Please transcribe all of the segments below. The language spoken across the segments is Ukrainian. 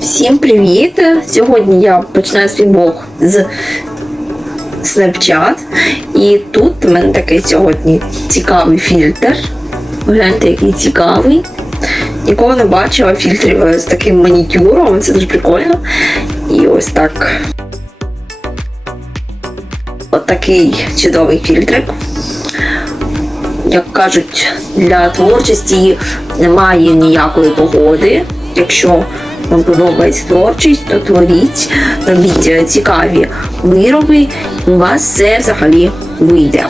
Всім привіт! Сьогодні я починаю свій блог з Snapchat. І тут в мене такий сьогодні цікавий фільтр. Гляньте, який цікавий. Ніколи не бачила фільтрів з таким манікюром, це дуже прикольно. І ось так. Отакий чудовий фільтрик. Як кажуть, для творчості немає ніякої погоди. Якщо вам подобається творчість, то творіть, робіть е, цікаві вироби, у вас все взагалі вийде.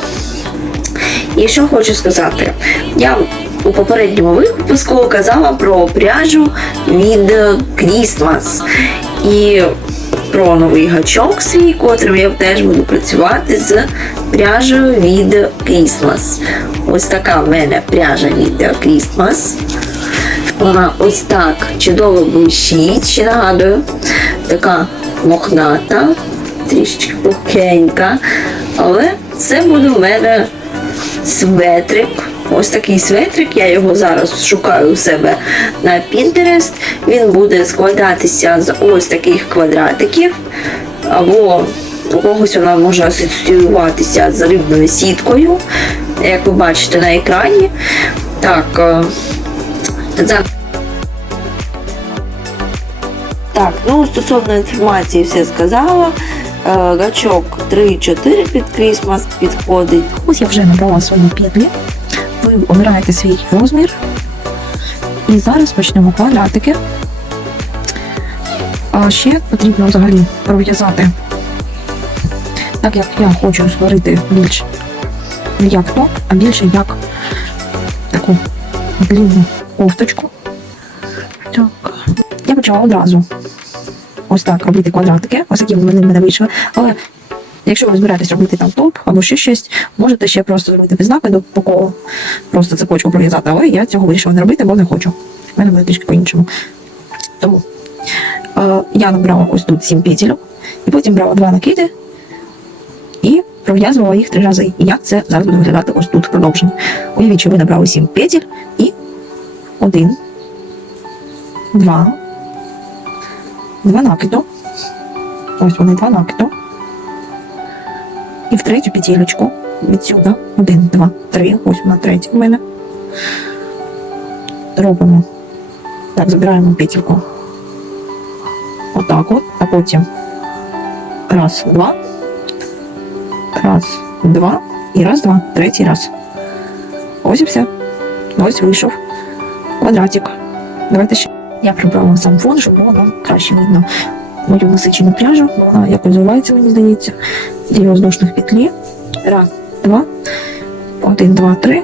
І що хочу сказати, я у попередньому випуску казала про пряжу від Christmas і про новий гачок свій, котрим я теж буду працювати з пряжею від Christmas. Ось така в мене пряжа від Christmas. Вона ось так чудово блищить, ще нагадую, така мохната, трішечки пухенька. Але це буде в мене светрик. Ось такий светрик, я його зараз шукаю у себе на Pinterest. Він буде складатися з ось таких квадратиків, або у когось вона може асоціюватися з рибною сіткою, як ви бачите на екрані. Так, за- так, ну стосовно інформації все сказала. Е, Гачок 3-4 під Крісмас підходить. Ось я вже набрала свої петлі. Ви обираєте свій розмір. І зараз почнемо квадратики. А ще потрібно взагалі пров'язати, так як я хочу створити більш не як топ, а більше як таку длинну кофточку. Так. Я почала одразу ось так робити квадратики, ось такі вони в мене вийшли. Але Якщо ви збираєтесь робити там топ або ще щось, можете ще просто зробити без накиду по колу, просто цепочку пров'язати, але я цього вирішила не робити, бо не хочу. У мене буде трішки по-іншому. Тому е, я набрала ось тут 7 петель, і потім брала два накиди і пров'язувала їх три рази. І як це зараз буде виглядати ось тут продовження. Уявіть, що ви набрали 7 петель і один, два, два накиду. Ось вони два накиду. І в третю петелечку відсюди. Один, два, три. Ось вона третя в мене. Робимо. Так, забираємо петельку. Отак от. А потім раз, два. Раз, два. І раз, два. Третій раз. Ось і все. Ось вийшов. Квадратик. Давайте ще. Я прибрала сам фон, щоб було нам краще видно мою насичену пряжу. Вона якось зривається, мені здається. Дві воздушних петлі. Раз, два. Один, два, три.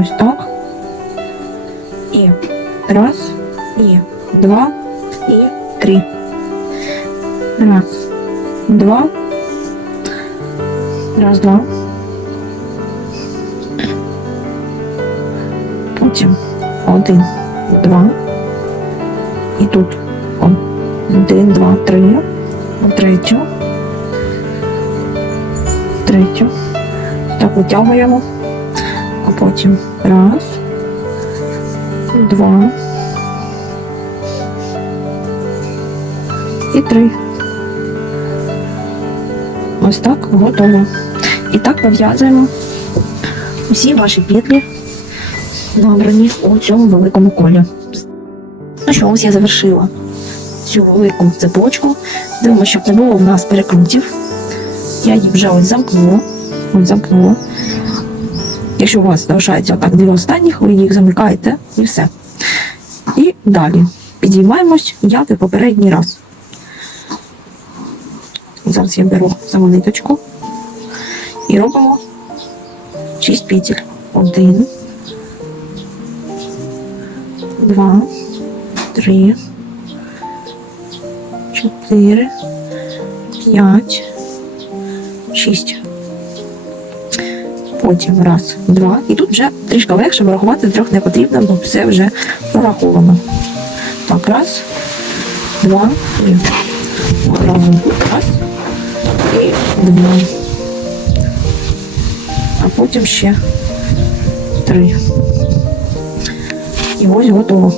Ось так. І раз, і два, і три. Раз, два. Раз, два. Потім один, два. І тут один, два, три. Третю. Третю. Так витягуємо. А потім раз, два. І три. Ось так готово. І так пов'язуємо усі ваші петлі, набрані у цьому великому колі. Ну що, ось я завершила цю велику цепочку. Дивимося, щоб не було в нас перекрутів. Я її вже ось замкнула. Ось замкнула. Якщо у вас залишається отак дві останніх, ви їх замикаєте і все. І далі підіймаємось, як і попередній раз. Зараз я беру саму ниточку і робимо 6 петель. Один, два, три, чотири, п'ять, шість. Потім раз, два. І тут вже трішки легше вирахувати трьох не потрібно, бо все вже пораховано. Так, раз, два, три. Раз і два. А потім ще три. І ось готово.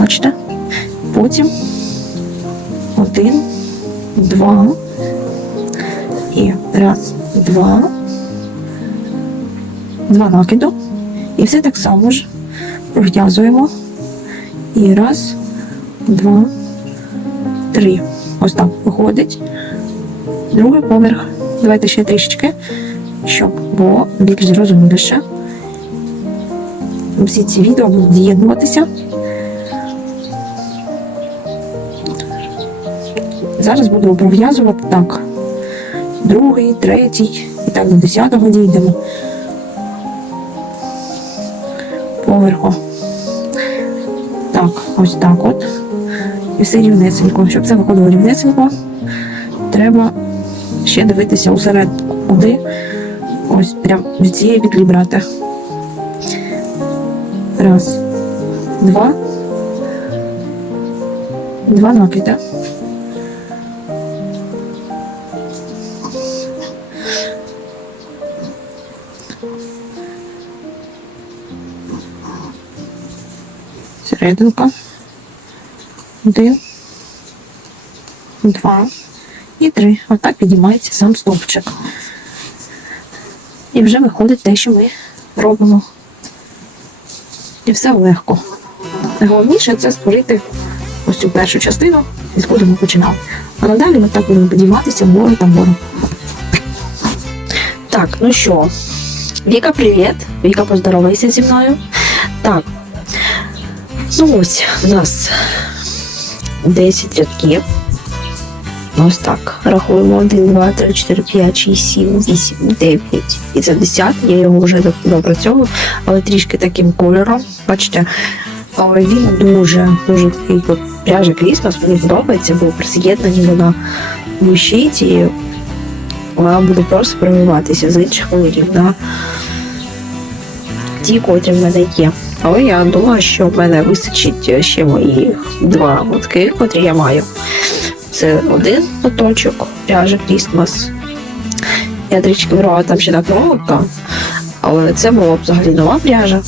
Бачите? Потім один, два. І раз, два. Два накиду. І все так само ж пров'язуємо. І раз, два, три. Ось так виходить. Другий поверх. Давайте ще трішечки, щоб було більш зрозуміліше. Всі ці відео будуть з'єднуватися. Зараз буду пров'язувати так. Другий, третій і так до десятого дійдемо. Поверху. Так, ось так от. І все рівнесенько. Щоб це виходило рівнесенько, треба ще дивитися усередку, куди ось прям від цієї петлі брати. Раз, два. Два накида. Серединка. Один, два і три. Отак підіймається сам стовпчик. І вже виходить те, що ми робимо. І все легко. Найголовніше це створити ось цю першу частину, відкуди ми починали. А надалі ми так будемо підійматися вгору та вгору. Так, ну що, Віка, привіт. Віка, поздоровайся зі мною. Так. Ну ось у нас 10 рядків. Ось так. Рахуємо 1, 2, 3, 4, 5, 6, 7, 8, 9. І це 10. Я його вже допрацьовую, але трішки таким кольором. Бачите, але він дуже, дуже такий пряжа Крісмас, мені подобається, бо при з'єднанні вона блищить і вона буде просто прориватися з інших кольорів на ті, котрі в мене є. Але я думаю, що в мене вистачить ще моїх два мотки, котрі я маю. Це один моточок пряжа Крісмас. Я трішки брала там ще так новика, але це була взагалі нова пряжа.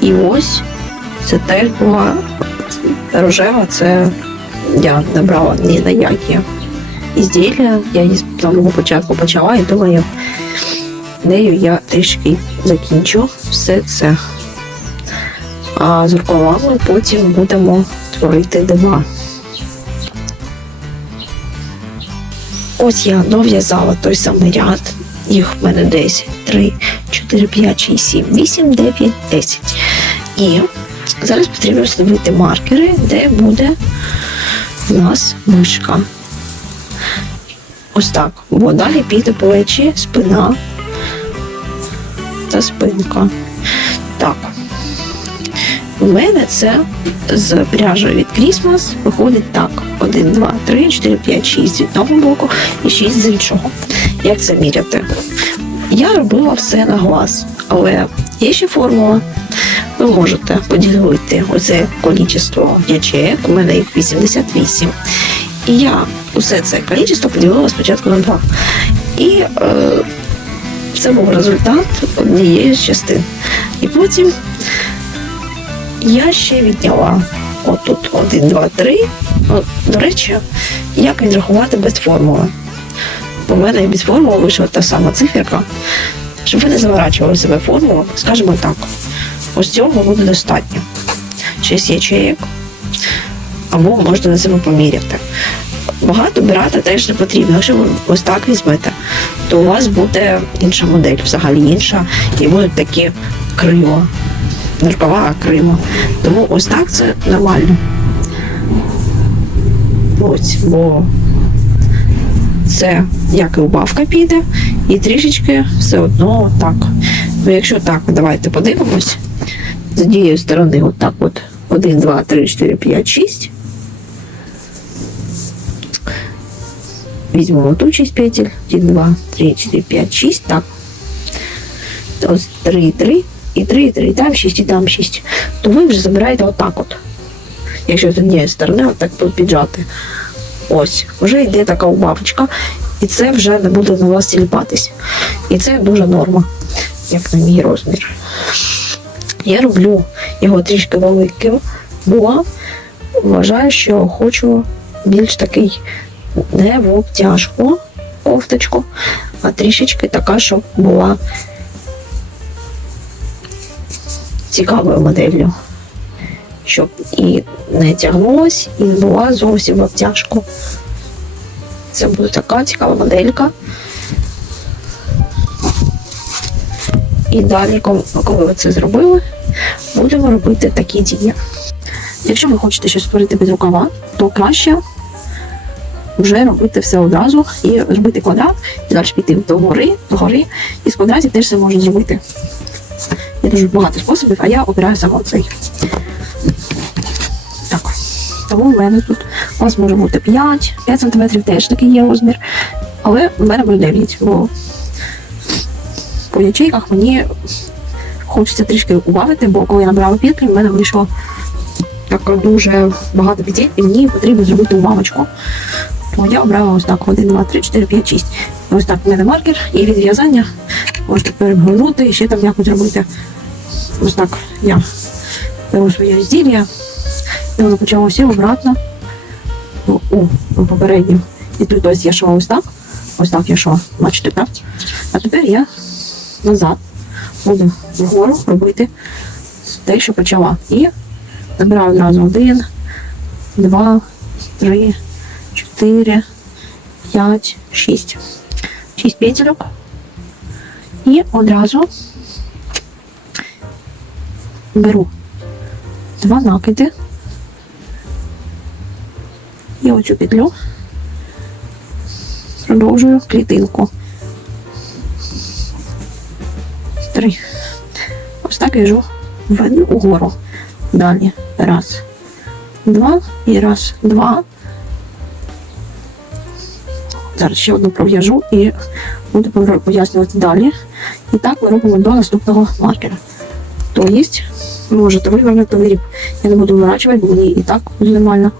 І ось це теж була рожева, це я не брала ні на які ізділля. Я її з самого початку почала і думаю, нею я трішки закінчу все це. А з рукавами потім будемо творити дива. Ось я дов'язала той самий ряд. Їх в мене 10, 3, 4, 5, 6, 7, 8, 9, 10. І зараз потрібно встановити маркери, де буде в нас мишка. Ось так. Бо далі піде плечі, спина та спинка. У мене це з пряжею від Christmas виходить так: 1, 2, 3, 4, 5, 6 з одного боку і 6 з іншого. Як це міряти? Я робила все на глаз, але є ще формула. Ви можете поділити оце кількість ячеек, у мене їх 88. І я усе це кількість поділила спочатку на 2. І е, це був результат однієї з частин. І потім я ще відняла отут 1, 2, 3. От, до речі, як відрахувати без формули. У мене без формули вийшла та сама циферка. Щоб ви не заворачували себе формулу, скажімо так, ось цього буде достатньо. 6 ячеїк, або можете на себе поміряти. Багато брати теж не потрібно. Якщо ви ось так візьмете, то у вас буде інша модель, взагалі інша, і будуть такі крила рукава Криму. Тому ось так це нормально. Ось, бо це як і убавка піде, і трішечки все одно так. Ну, якщо так, давайте подивимось. З однієї сторони, отак от. 1, 2, 3, 4, 5, 6. Візьмемо тут 6 петель. 1, 2, 3, 4, 5, 6. Так. Ось 3, 3 і 3, і 3, і там 6, і там 6, то ви вже забираєте отак от. Якщо з однієї сторони отак піджати. Ось, вже йде така убавочка, і це вже не буде на вас тіліпатись. І це дуже норма, як на мій розмір. Я роблю його трішки великим, бо вважаю, що хочу більш такий не в обтяжку кофточку, а трішечки така, щоб була цікавою моделлю. Щоб і не тягнулась, і не була зовсім в обтяжку. Це буде така цікава моделька. І далі, коли ви це зробили, будемо робити такі дії. Якщо ви хочете щось створити без рукава, то краще вже робити все одразу і робити квадрат, і далі піти до гори, до гори, і з квадратів теж все можна зробити. Дуже багато способів, а я обираю саме цей. Так. Тому в мене тут у вас може бути 5, 5 см теж такий є розмір. Але в мене буде 9, бо по ячейках мені хочеться трішки убавити, бо коли я набирала петлі, в мене вийшло так дуже багато петель, і мені потрібно зробити убавочку. То я обрала ось так 1, 2, 3, 4, 5, 6. Ось так в мене маркер і від в'язання можете перегорнути і ще там якось зробити. Ось так я беру своє ізділля, і воно почалося обратно у, у, у попередню. І тут ось я шла ось так, ось так я шла, бачите, так? А тепер я назад буду вгору робити те, що почала. І набираю одразу один, два, три, чотири, п'ять, шість. Шість петельок. І одразу беру два накиди. І оцю петлю продовжую клітинку. Три. Ось так в'яжу в угору. Далі. Раз, два і раз, два. Зараз ще одну пров'яжу і буду пояснювати далі. І так ми робимо до наступного маркера. То є, можете вивернути виріб. Я не буду виворачувати, бо мені і так буде нормально.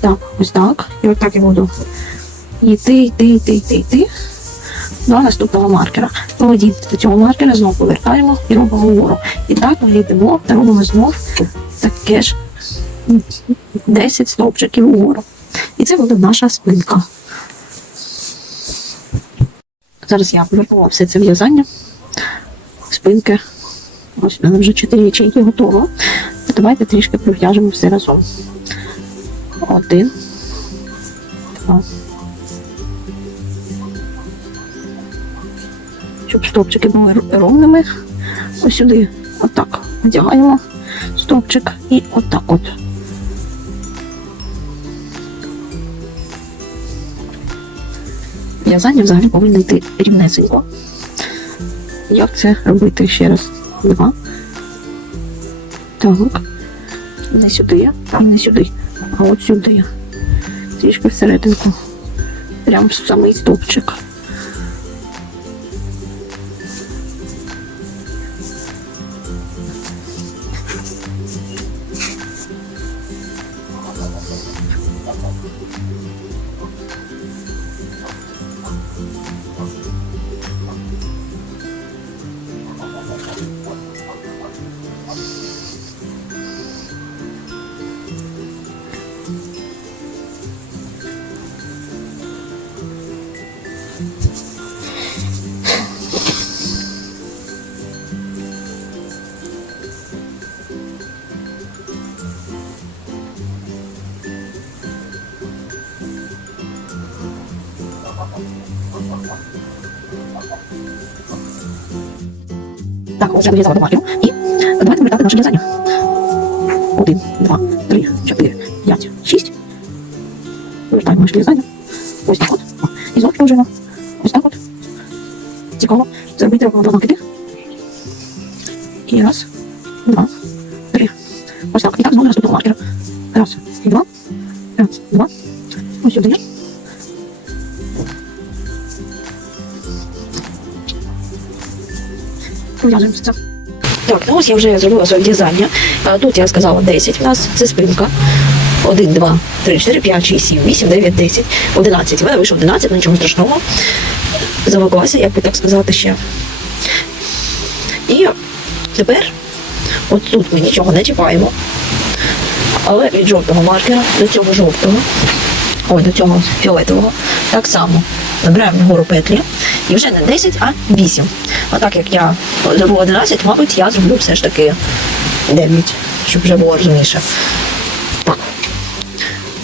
Так, ось так. І от так я буду йти, йти, йти, йти, йти до наступного маркера. Проведіть до цього маркера, знову повертаємо і робимо вгору. І так ми йдемо та робимо знов таке ж 10 стовпчиків вгору. І це буде наша спинка. Зараз я повернула все це в'язання. Спинки. Ось в мене вже 4 ячейки готово. Давайте трішки пров'яжемо все разом. Один. Два. Щоб стовпчики були ровними. Ось сюди отак вдягаємо стовпчик і отак от. В'язання взагалі повинно йти рівнесенько. Як це робити ще раз? Два. Так. Не сюди і не сюди, а от сюди. Трішки всерединку. Прям в самий стовпчик. Я дов'язала до маркеру. І давайте повертати наше в'язання. Один, ось я вже зробила своє в'язання. Тут я сказала 10 у нас, це спинка. 1, 2, 3, 4, 5, 6, 7, 8, 9, 10, 11. У мене вийшло 11, ну нічого страшного. Завелася, як би так сказати ще. І тепер от тут ми нічого не чіпаємо. Але від жовтого маркера до цього жовтого, ой, до цього фіолетового, так само набираємо вгору петлі. І вже не 10, а 8. А так як я зробила 11, мабуть, я зроблю все ж таки 9, щоб вже було розумніше. Так.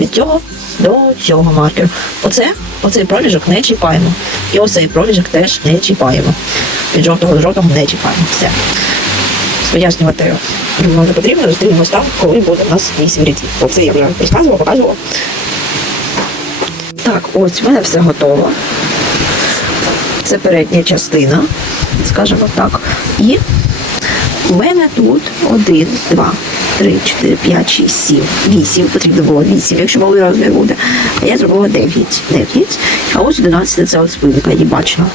Від цього до цього маркеру. Оце, оцей проліжок не чіпаємо. І оцей проліжок теж не чіпаємо. Від жовтого до жовтого не чіпаємо. Все. Пояснювати не потрібно, зустрінемось там, коли буде у нас 8 рядів. Бо це я вже розказувала, показувала. Так, ось в мене все готово. Це передня частина, скажімо так. І у мене тут один, два, три, чотири, п'ять, шість, сім, вісім. Потрібно було вісім, якщо малий розмір буде. А я зробила дев'ять. Дев'ять. А ось 11 це от спинка, її бачила.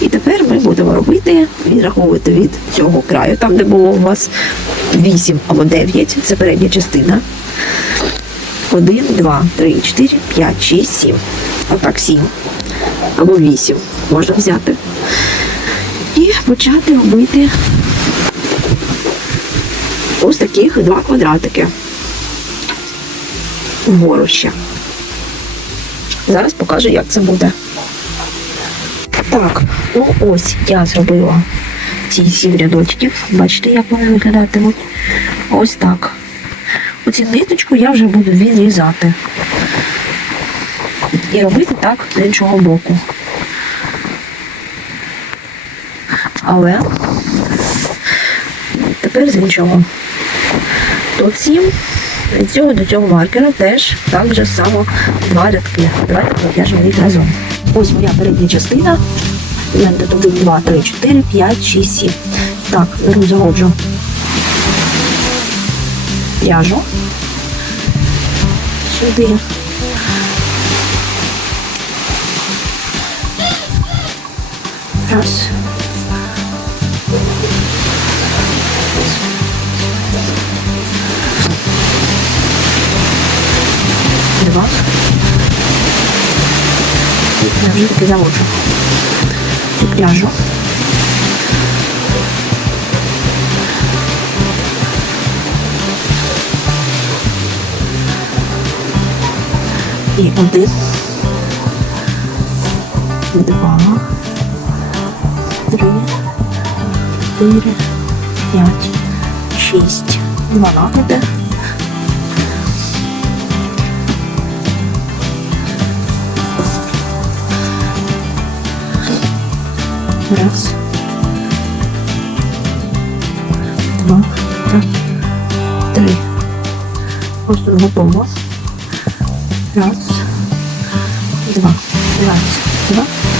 І тепер ми будемо робити, відраховувати від цього краю, там, де було у вас 8 або 9, це передня частина. 1, 2, 3, 4, 5, 6, 7. Отак 7. Або 8 можна взяти. І почати робити ось таких два квадратики. Вгору ще. Зараз покажу, як це буде. Так, ну ось я зробила ці сім рядочків. Бачите, як вони виглядатимуть. Ось так. Оці ниточку я вже буду відрізати. І робити так з іншого боку. Але тепер з іншого. Тут сім. Від цього до цього маркера теж так же само два рядки. Давайте пров'яжемо їх разом. Ось моя передня частина. Тут 1, 2, 3, 4, 5, 6, 7. Так, беру загоджу. В'яжу. Сюди. Раз. Два. Я вже таки заводжу. Цю пряжу. І один. Два. Три. Чотири. П'ять. Шість. Два. Раз. Два. Три. Ось тут готово. Раз. Два. Раз. Два.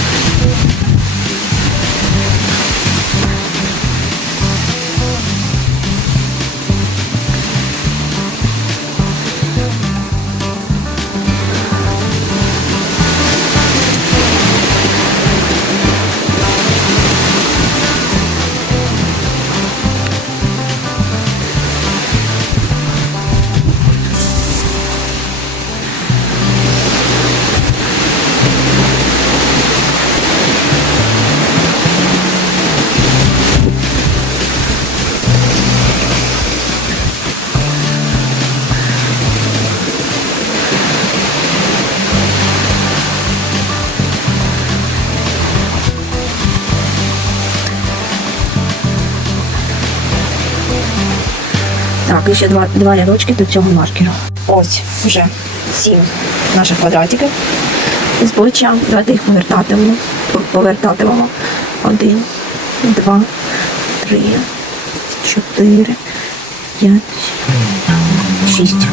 Так, ще два, два рядочки до цього маркера. Ось вже сім наших квадратиків з плеча. Давайте їх повертатимемо. Повертатимемо. Один, два, три, чотири, п'ять, шість.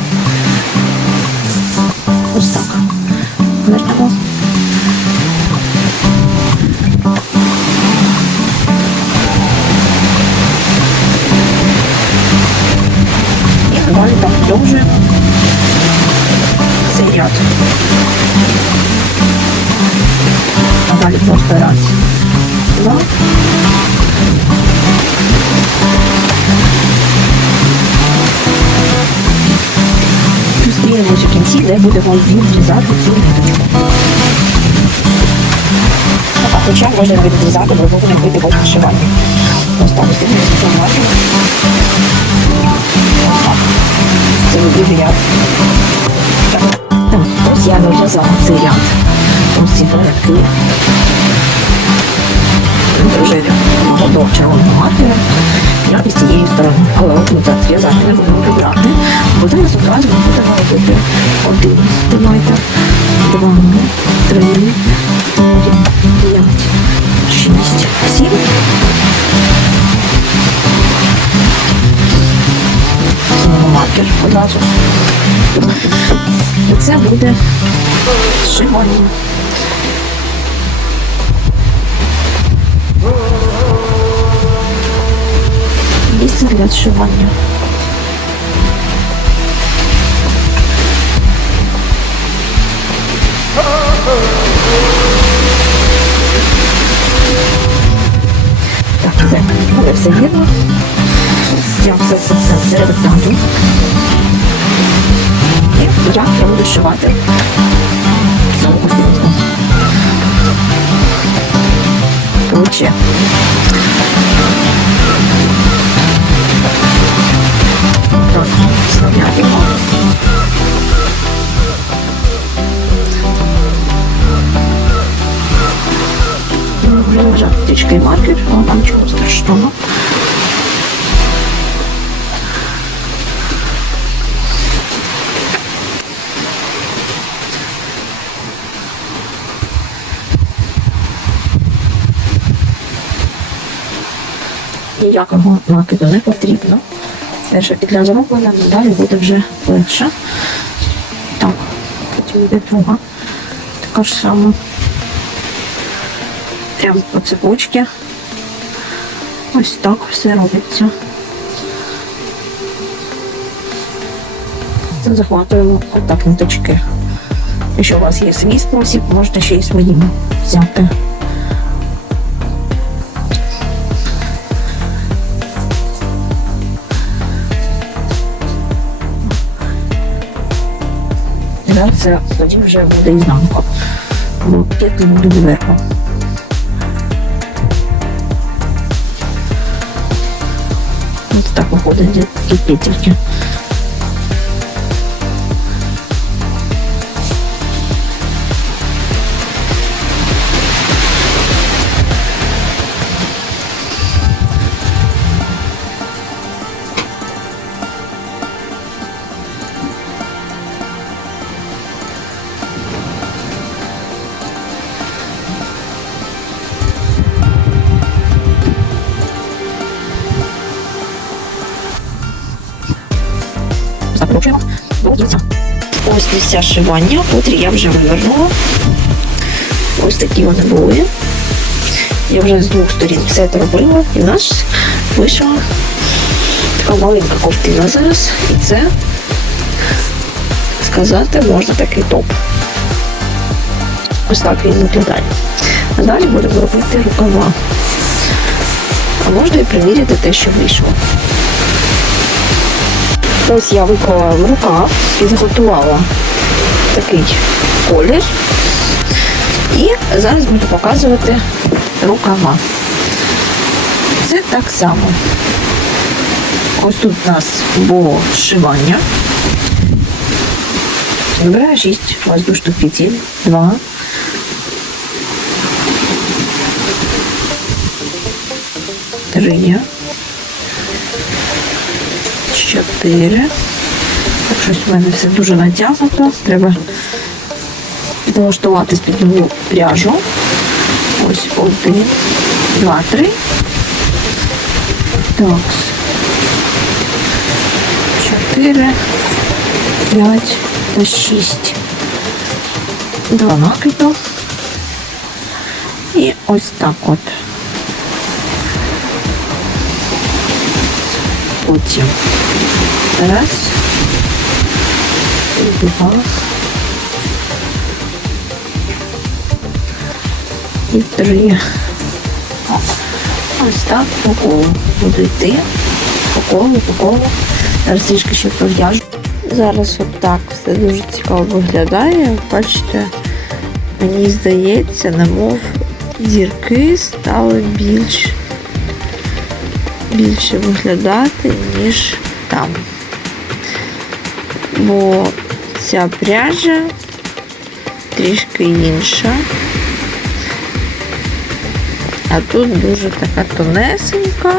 Ось так. Повернемо. Далі так продовжуємо цей ряд. А далі просто раз, два. Зустрінемось у кінці, де будемо відрізати цю ниточку. А хоча можна відрізати, бо робити потім вишивання. Це. Так, так, ось я дов'язала цей ряд. Ось ці порядки. Дуже до червоного. Я із цієї сторони. Але от зв'язати не будемо прибрати. Бо зараз одразу ми один. Два, три, п'ять, шість, сім. Маркер одразу. І це буде зшивання. Місце для зшивання. Це буде все вірно. Я все це. І я, буду зшивати. Знову повторюю. Плече. Так, вставляємо. Вже лежать птички і маркер, але там нічого страшного. Ніякого накиду не потрібно. Перша петля зроблена, далі буде вже легше. Так, потім йде друга. Така ж сама. Прямо по цепочці. Ось так все робиться. Захватуємо отак ниточки. Якщо у вас є свій спосіб, можете ще й своїм взяти. Це тоді вже буде ізнанка. Бо п'ятки будуть так виходить дві петельки. Місця шивання, котрі я вже вивернула. Ось такі вони були. Я вже з двох сторін все це робила, і в нас вийшла така маленька ковтина зараз. І це сказати можна такий топ. Ось так він виглядає. А далі будемо робити рукава. А можна і приміряти те, що вийшло. Ось я виклала рукав і заготувала такий колір. І зараз буду показувати рукава. Це так само. Ось тут у нас було зшивання. Набираю 6 воздушних петель. 2. Три. Чотири. Щось в мене все дуже натягнуто. Треба підлаштуватись під нову пряжу. Ось один, два, три. Так. Чотири, п'ять та шість. Два накиду. І ось так от. Потім раз, два. І три. Ось так по колу буду йти. По колу, по колу. Зараз трішки ще пров'яжу. Зараз от так все дуже цікаво виглядає. Бачите, мені здається, немов дірки стали більш більше виглядати, ніж там. бо ця пряжа трішки інша. А тут дуже така тонесенька,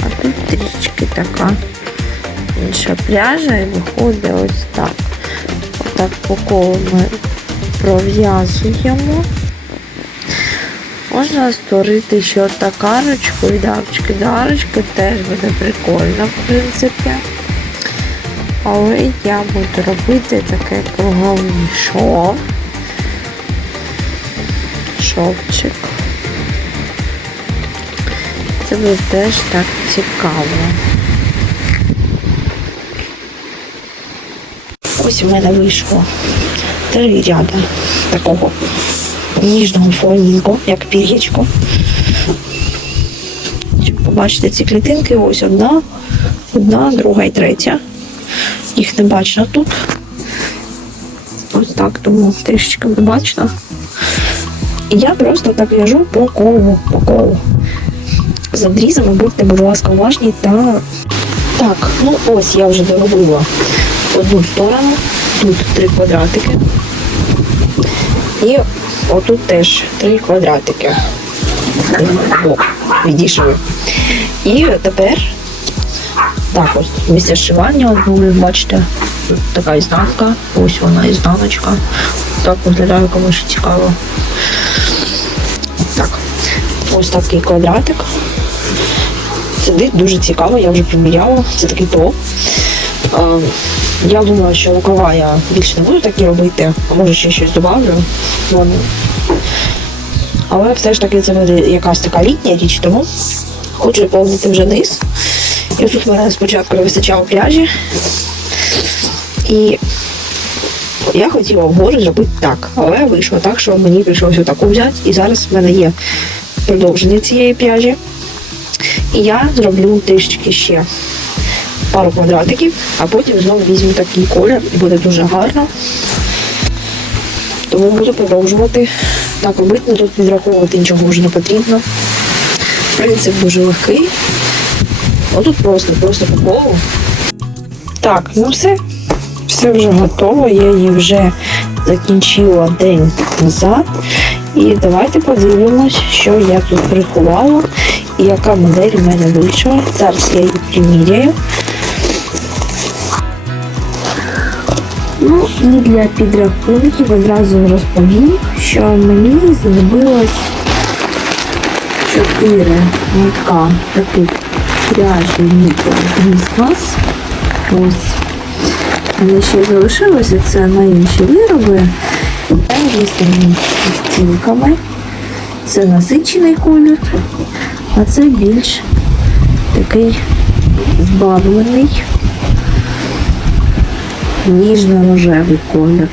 а тут трішки така інша пряжа і виходить ось так. Отак по колу ми пров'язуємо. Можна створити ще отак арочку від арочки до теж буде прикольно, в принципі. Але я буду робити таке круговий шов. Шовчик. Це буде теж так цікаво. Ось у мене вийшло три ряда такого ніжного фланінку, як пір'ячко. Щоб побачити ці клітинки, ось одна, одна, друга і третя. Їх не бачно тут. Ось так, тому трішечки не бачно. І я просто так в'яжу по колу, по колу. З надрізами будьте, будь ласка, уважні та. Так, ну ось я вже доробила одну сторону, тут три квадратики. І отут теж три квадратики. Відійшли. І тепер так ось після шивання, ви бачите, така ізнанка, ось вона ізнаночка. Так виглядає, кому що цікаво. Так, ось такий квадратик. Сидить дуже цікаво, я вже приміряла. Це такий топ. Я думала, що рукава я більше не буду такі робити, а може ще щось добавлю. Але все ж таки це буде якась така літня річ, тому хочу доповнити вже низ. І тут мене спочатку не вистачало пряжі. І я хотіла вгору зробити так, але вийшло так, що мені прийшлося таку взяти. І зараз в мене є продовження цієї пряжі. І я зроблю трішечки ще пару квадратиків, а потім знову візьму такий колір і буде дуже гарно. Тому буду продовжувати так робити, тут відраховувати нічого вже не потрібно. Принцип дуже легкий. Отут просто, просто по. Так, ну все. Все вже готово. Я її вже закінчила день назад. І давайте подивимось, що я тут приховала і яка модель в мене вийшла. Зараз я її приміряю. Ну і для підрахунків одразу розповім, що мені знадобилось чотири нитка таких пряжі Christmas. Ось. Але ще залишилося це на інші вироби. Різними відтінками. Це насичений колір, а це більш такий збавлений ніжно-рожевий колір.